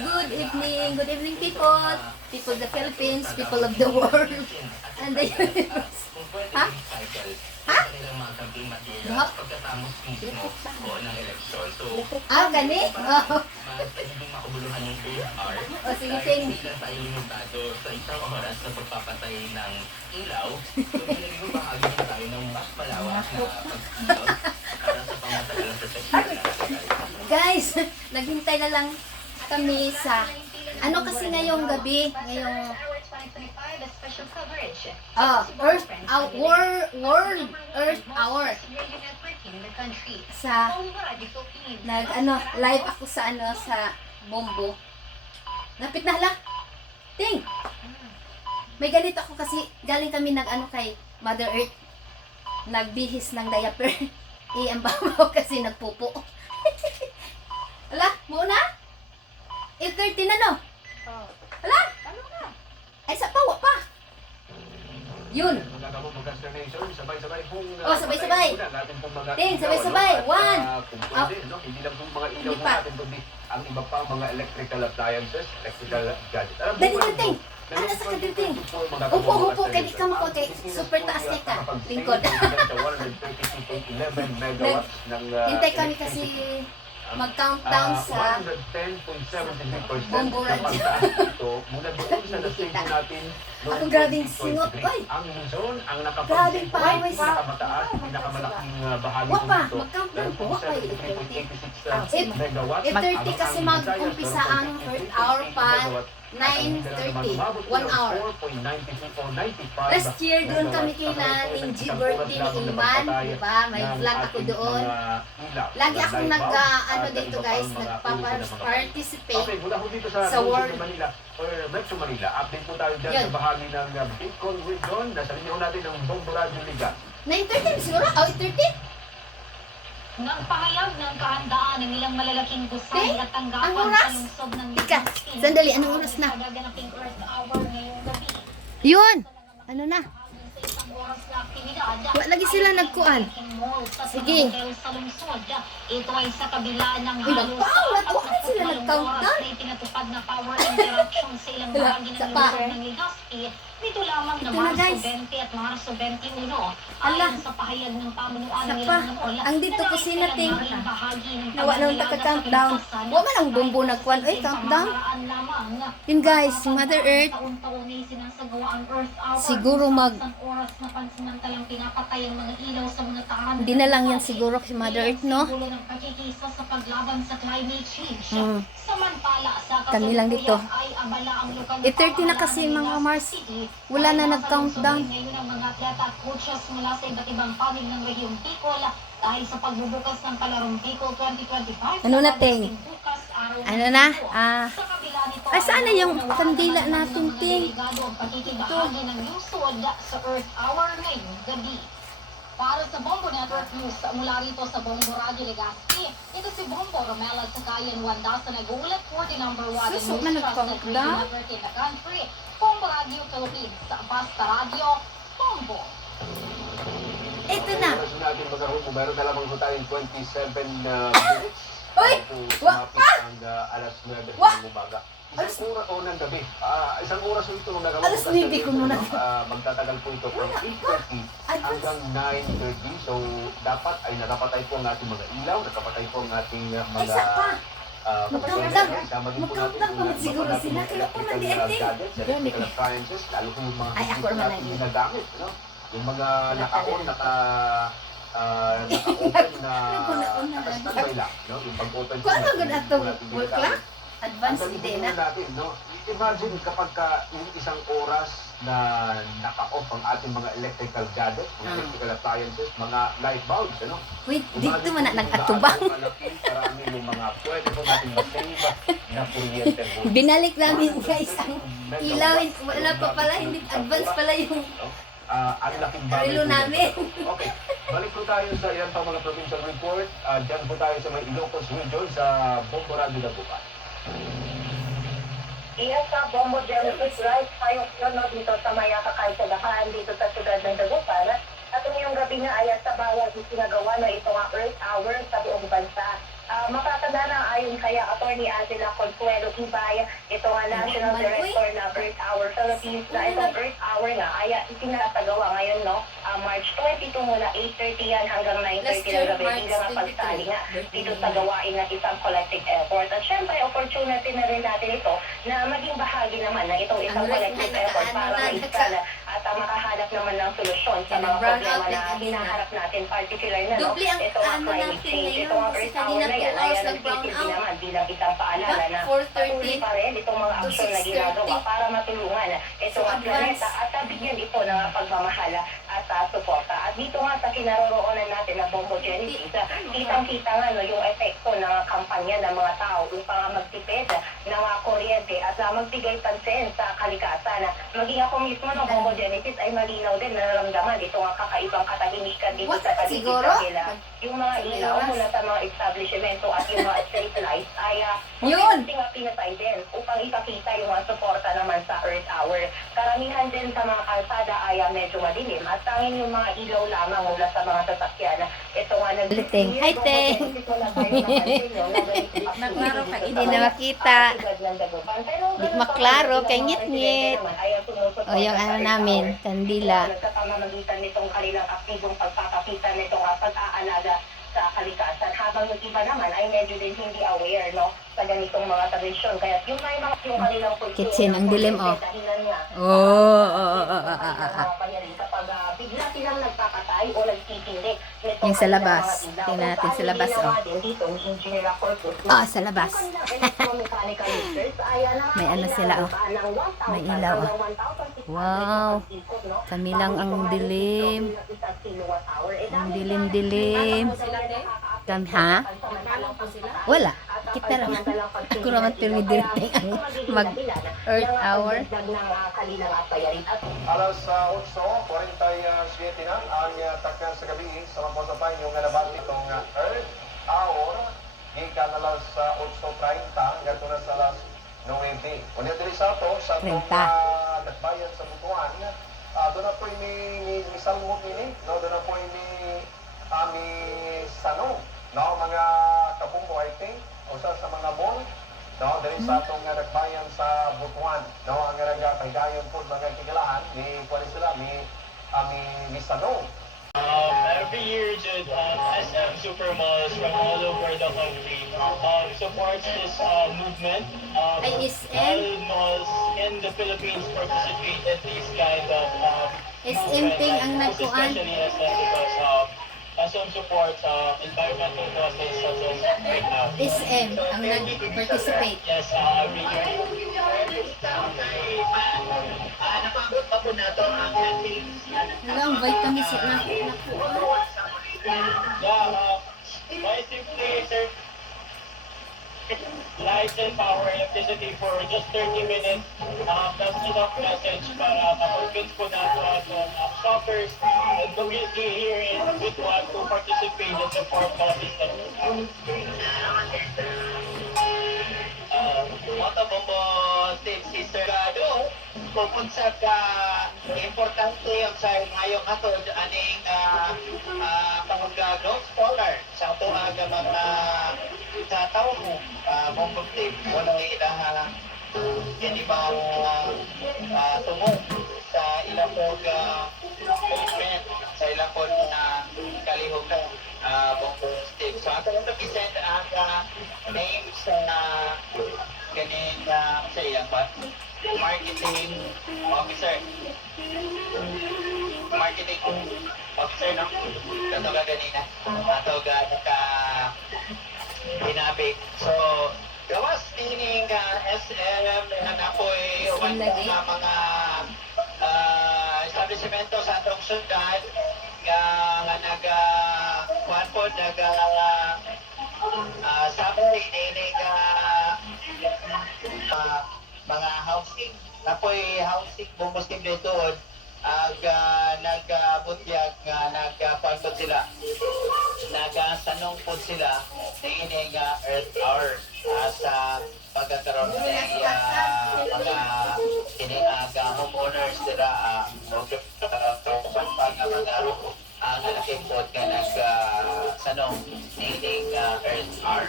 good evening. Good evening, people. People of the Philippines, people of the world, and the universe. Ha? Ha? Bah? Ah, gani? Oh. O, sige, ting. Sa isang oras sa pagpapatay ng ilaw, naging bahagi tayo ng mas malawak na pagsilaw para sa pangmatagalang proteksyon ng natin. Guys, naghintay na lang kami sa ano kasi ngayong gabi, ngayong Earth World Earth Hour. Sa live ako sa sa Bombo. Napit na hala. Ting. May ganito ako kasi galing kami kay Mother Earth. Nagbihis ng diaper. Ang babaw kasi nagpupo. Hala, muna? 8:30 na no? Hala? Ay, sa pawa pa. Yun. Oh, sabay-sabay. Ting, sabay-sabay. 1. Hindi lang pong mga ilaw natin, kundi ang iba pang mga electrical appliances, electrical gadgets. Dali, Ting. Ano sa kadil, Upo, kaya di ka makuha kay super taas ka. Lingkod. Hintay kami kasi mag-countdown sa Bombo Radio. Ang grabing singot, oy! Ang Luzon, ang Grabing pawis. pinakamataas, pinakamalaking bahagi Wapa, dito. mag-countdown po. Wapa, 3.86 megawatts. 8:30 kasi mag-umpisa ang Earth Hour pa. 9:30. 1 hour. Last year, doon kami kina Ninji birthday ni Iman. Diba? May vlog ako doon. Lagi akong dito guys, nagpa-participate Okay, mula po dito sa World. Manila or Metro Manila. Update po tayo dyan Yun. sa bahagi ng Bicol Region. Nasa linyo natin ng Bombo Radio Liga. 9:30 siguro? Oh, 8:30? Nang pahayag ng kahandaan ng ilang malalaking gusay at ang tanggapan oras? sa lungsod ng Tika, Legazpi, sandali, anong oras na? Gaganaping Earth Hour ngayong gabi. Yun! Ano na? Sa isang oras na aktibidad, Wa lagi sila nagkuan. Sige. Sa lungsod, ito ay sa kabila ng Uy, halos nagpaulat. Wa sila 48 nag-countdown. oras na itinatupad na power interruption sa ilang Wala, bahagi ng sa pa. lungsod ng Legazpi. Nito lamang na Ito na, Marso guys. 20 at Marso 21 Ala. ayon sa pahayag ng pamunuan ng Sa ilang pa. lungsod. Ang dito ko sinating. Bahagi ng Nawa nang taka-countdown. Wa man ang Bombo nagkuan. Ay, countdown. Yun guys, si Mother Earth. Siguro oras na pansamantalang pinapatay ang mga ilaw sa mga tahanan. Hindi na lang yan siguro si Mother Earth, no? Simbolo ng pagkikisa sa paglaban sa climate change. Hmm. Samantala sa Kami lang dito. ay abala ang lokal 8:30 na kasi mga Mars. Wala na nag-countdown. Ngayon ang mga atleta at coaches mula sa iba't ibang panig ng Rehiyon Bicol dahil sa pagbubukas ng Palarong Bicol 2025. Ano na, Ting? Bukas, araw ng Ano na? Linggo. Sa kabila nito, Ay, saan na yung kandila natin, Ting? delegado ang pakikibahagi ng lungsod sa Earth Hour ngayong gabi. Para sa Bombo Network News, mula rito sa Bombo Radio Legazpi, ito si Bombo Romela sa Kayan Wanda sa nag-uulat for the number 1 Suso, news man, trusted radio nagkakda? network in the country, Bombo Radio Philippines, sa Basta Radio, Bombo. Ito na. Oras natin mag-ahon, meron na lamang po tayong 27 minutes. Uy! Wa Sumapit pa! ang alas 9 Wa! ng umaga. Alas- Isang oras o ng gabi. Isang oras po ito nung nagawa Alas 9 ko muna. Magtatagal po ito from 8:30 hanggang 9:30. So, dapat ay nakapatay po ang ating mga ilaw, nakapatay po ang ating Ay, mga sa pa. kapatid. Sama din po natin Magkauntang pa yung siguro mga sila. Kaya pa electrical mali-ate. gadgets, electrical appliances, lalo po yung mga Ay, ako hindi naman natin lagi. ginagamit. No? Yung mga naka-on, naka-open na naka-standby lang. No? Yung pag-open Kung ano po gud natin, ato hindi po natin work ginagamit. lang? Advance Ang hindi ganito na. natin, no? Imagine kapag yung isang oras na naka-off ang ating mga electrical gadgets, mga electrical appliances, mga light bulbs, ano? Wait, dito man na nag-atubang. Karami yung mga pwede po natin masave na kuryente po. Binalik namin guys ang ilaw. Wala pa pala, hindi advance pala yung Ang laking bagay relo po namin. yun. Okay, balik po tayo sa ilan pang mga provincial report. Diyan po tayo sa may Ilocos Region sa Bombo Radio Dagupan. Yes, sa Bombo Genesis, right? Tayo no, dito sa Maya Kakaisadahan, dito sa siyudad ng Dagupan. At ngayong gabi nga ay sa bawat isinagawa na ito nga Earth Hour sa buong bansa. Matatanda na ayon kaya Attorney Angela Consuelo Ibay, ito nga National Director ng Earth Hour Philippines, na itong Earth Hour nga ay itinatagawa ngayon, no? March 22 mula 8:30 yan hanggang 9:30 ng gabi, hanggang ang pagsali nga dito sa gawain ng isang collective effort. At syempre, opportunity na rin natin ito na maging bahagi naman ng itong isang collective effort para maiskala at makahanap naman ng solusyon sa mga problema na hinaharap natin, particular na, no? Dubli ang Ito ang ano climate natin change. ngayon Ito ang kasi Earth Hour kanina na 2 yan ay hours nag-brown nagtisilbi out. naman bilang isang paalala na patuloy 4:30 pa rin itong mga to aksyon na 6:30. ginagawa para matulungan itong So, planeta advance. at bigyan ito ng pagmamahala at suporta. At dito nga sa kinaroroonan natin na Bombo Genesis, kitang-kita nga, no, yung epekto ng kampanya ng mga tao upang magtipid ng kuryente at magbigay pansin sa kalikasan. Maging ako mismo ng Bombo Genesis ay malinaw din na naramdaman ito ang kakaibang katahimikan dito What? sa paligid Siguro? ng nila. Yung mga ilaw mula sa mga establishmento at yung mga street lights ay Yun! pinatay din upang ipakita yung suporta naman sa Earth Hour. Karamihan din sa mga kalsada ay medyo madilim at tanging yung mga ilaw lamang mula sa mga sasakyan. Ito nga Ting. Hi, Ting. Maklaro ka, Hindi na makita. Di maklaro, kay ngit-ngit. O, yung ano namin, kandila. Sa pamamagitan nitong kanilang aktibong pagpapakita nitong pag-aalaga sa kalikasan, habang yung iba naman ay medyo din hindi aware, no, sa ganitong mga tradisyon. Kaya yung may mga yung kanilang Kitchen, ang dilim, oh. dahilan nga. Kapag bigla silang nagpapatay o nagtitindig nitong Yung sa labas. kanilang mga ilaw. Tingnan natin Kung sa labas, paano oh. ginawa din dito ni Engineer Corpus, Ah, sa labas. yung kanilang electromechanical meters ay May ano sila, oh. ng 1,000 May ilaw, oh. hanggang 1,600 Wow. na ikot, no? Kami lang ang Bago ito dilim. bilang isang kilowatt hour. Ang dilim-dilim. Kami, ha? Wala. Kita naman. Ako naman pinidiriting ang mag-Earth Hour. Alas 8:47 na ang takyan sa gabi sa mga posapay yung nabati itong Earth Hour. Gikan alas 8:30 hanggang na sa alas 9. Unya diri sa ato sa itong 30. nagbayan sa Butuan. Doon na po ni Salmot ini, no? Doon na po ni Ami Sano, no? Mga kabungko, I think, o sa mga mall, no? Dali sa itong nagbayan sa Butuan, no? Ang nagkaigayon po mga kikilahan ni Kuwan sila, ni Ami Sano. Every year, Jude, SM Supermalls from all over the country supports this movement. Ay, SM? All malls in the Philippines participate in these kind of SM Ting ang nagkuan. especially SM because SM supports environmental causes such as right now. SM ang nag-participate. Yes, every year. Napabot pa po na ito ang ating Walang vitamins na nakuha. By simply sir, light and power electricity for just 30 minutes. That's enough message para ma-convince po na shoppers and community here in Butuan to participate in the four causes that Moto Bombo Team Sister Gado, pupunsa ka importante yung sa ngayong hatod aning pangagagawang scholar sa ito aga mga sa tao mo Bombo Team wala ilang inibang tumong sa ilang treatment sa ilang kalihukan Bombo Team. So ato lang i-send ang names sa ganin sa iyang marketing officer. Marketing officer, no? Kato ka ganina. Ato ka hinabig. So, gawas tining SM na napoy one na mga establishmento sa atong syudad nga kuhan po sabay nining mga housing napoy housing bumuslim dito ag nagbutyag nga nagpagpod sila nagasanong po sila nining Earth Hour sa pagkakaroon ng mga homeowners sila pag-amagaro ang nalaking po ka nagsanong nining Earth Hour.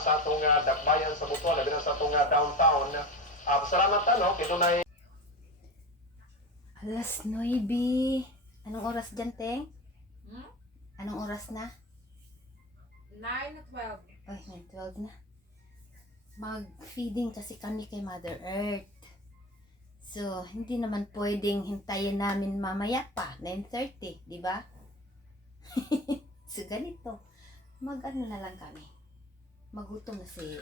sa atong dakbayan sa Butuan, labi na sa atong downtown. Salamat kay dunay Alas 9. Anong oras dyan, Teng? Hmm? Anong oras na? 9 at 12. Ay, 9:12 na. Mag-feeding kasi kami kay Mother Earth. So, hindi naman pwedeng hintayin namin mamaya pa, 9:30, di ba? So, ganito. Mag-ano na lang kami. Magutom na si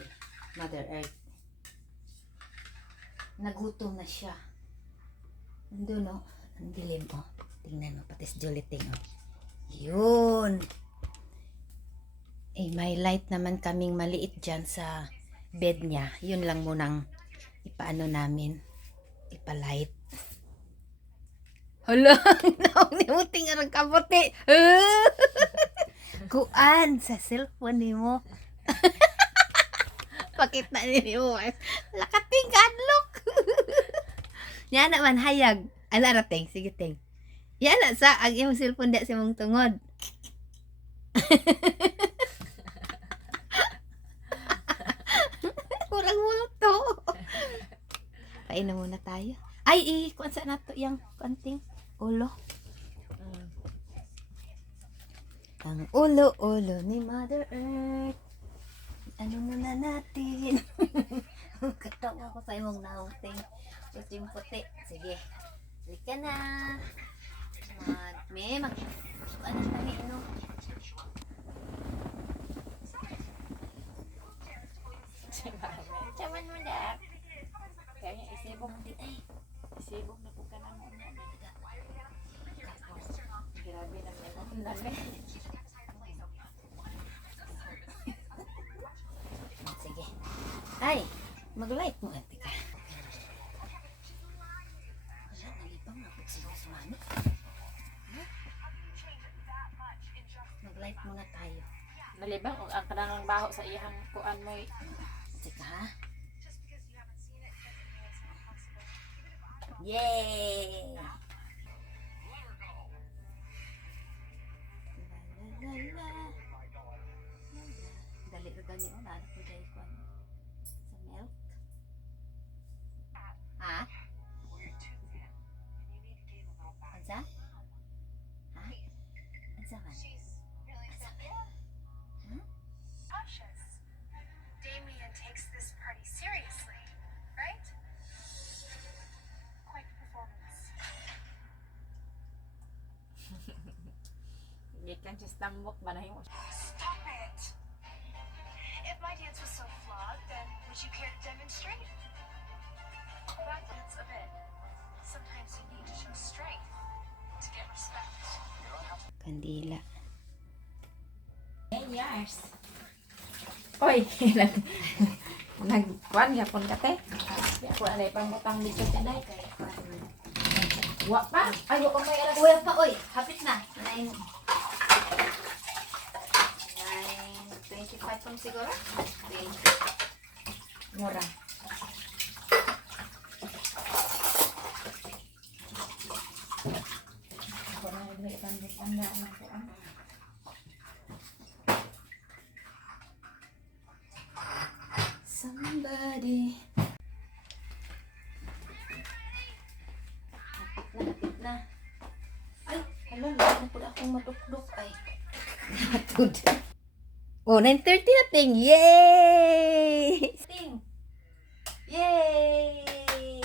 Mother Earth. Nagutom na siya. Nandun, no? Ang dilim, oh. Tingnan mo, pati si Joliting, oh. Yun. Eh, may light naman kaming maliit dyan sa bed niya. Yun lang munang ipaano namin. Ipalight. Hala, naong ni mo tingarang kapote. Kuan sa cellphone ni mo. Pakita ni mo. Lakating kadlok. Yan naman hayag. Ano rating? Sige, ting. Yan na sa ang iyong cellphone da sa mong tungod. Kurang multo. Painom muna tayo. Ay, kuan sa nato yung konting ulo. Ang ulo-ulo ni Mother Earth. Ano muna natin? Katawa ko sa imong nauting. Puting-puti. Sige. Halika na. Ano tayo, no? Chaman mo na. Kaya isibog di ay. Isibog na po ka na mo. Grabe naman namin. Sige. Ay, mag-light mo. Tika. Wala, nalibang na po siya sa mami. Mag-light muna tayo. Malibang ang kanang baho sa iyang kuan mo. Teka, ha? Yay! La, la, la, la. Dali ka gani, oh. Naanak ko dahil ko, ano, sa milk. Ha? Ansa? Ha? Ansa man? Ansa man? Hmm? cautious. Damien takes this party seriously, right? Quite the performance. Hindi kan siya stambok banahin mo. Stop it! If my dance was so flawed, then would you care to demonstrate? Back dance a bit. Sometimes you need to show strength to get respect. Kandila. 10 years. Oy, nagkuan yapon ka te. Ako alay pang butang dito sa day kay wa pa. Ay, wa pa may alas. Uy, pa, uy. Hapit na. 9:25 pang siguro? 20. Mura. Ako na nagay pang na kuan. Somebody. Lapit na. Ay, hala, lalo na po akong matukdok. Ay, natud. Oh, 9:30 na, Ting. Yay! Ting. Yay!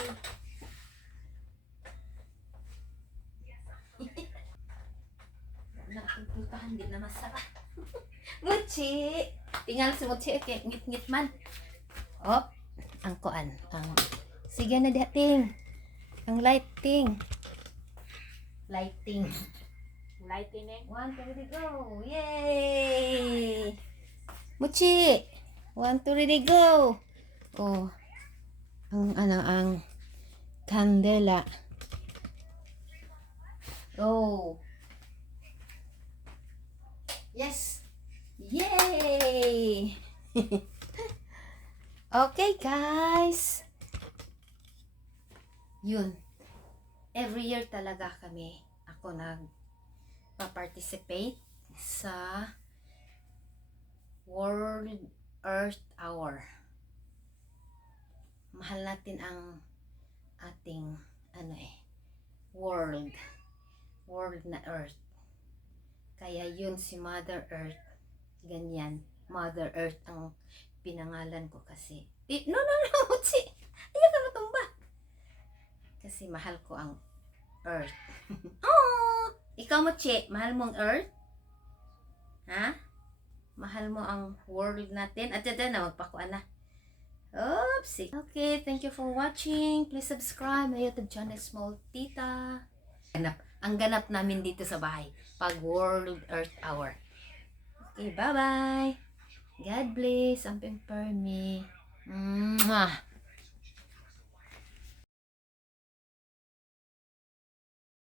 Nakapultahan din na masarap. Muchi! Tingal si Muchi, okay, ngit-ngit man. Op, ang kuan. Sige na dating. Ang lighting. Lighting. Lighting eh. 1, 2, ready, go! Yay! Muchi! 1, 2, ready, go! Oh, ang kandela. Oh. Yes! Yay! Okay, guys. Yun. Every year talaga kami, ako nagpa-participate sa World Earth Hour. Mahal natin ang ating world na Earth. Kaya yun si Mother Earth, ganyan, Mother Earth ang pinangalan ko kasi no, Utsi, ayaw ka matumba kasi mahal ko ang Earth. Oh, ikaw mo, Che, mahal mo ang Earth? Ha? Mahal mo ang world natin? At ito na, magpakuan na. Oopsie. Okay, thank you for watching. Please subscribe my YouTube channel, Small Tita. Ang ganap namin dito sa bahay pag World Earth Hour. Okay, bye-bye. God bless. Amping per me. Mwah.